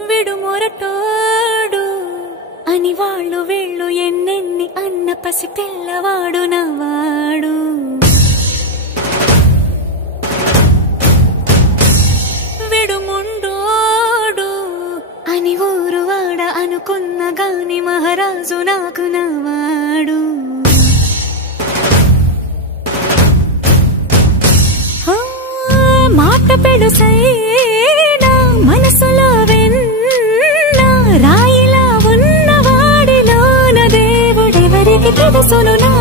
విడు మొరటోడు అని వాళ్ళు వీళ్ళు ఎన్నెన్ని అన్న పసి పిల్లవాడు నవ్వాడు. విడు ముండోడు అని ఊరు వాడ అనుకున్న గాని మహారాజు నాకు నవ్వాడు. మాట పెడుసైనా మనసులో వెన్న రాయిలా ఉన్నవాడిలోన దేవుడెవరికి తెలుసును.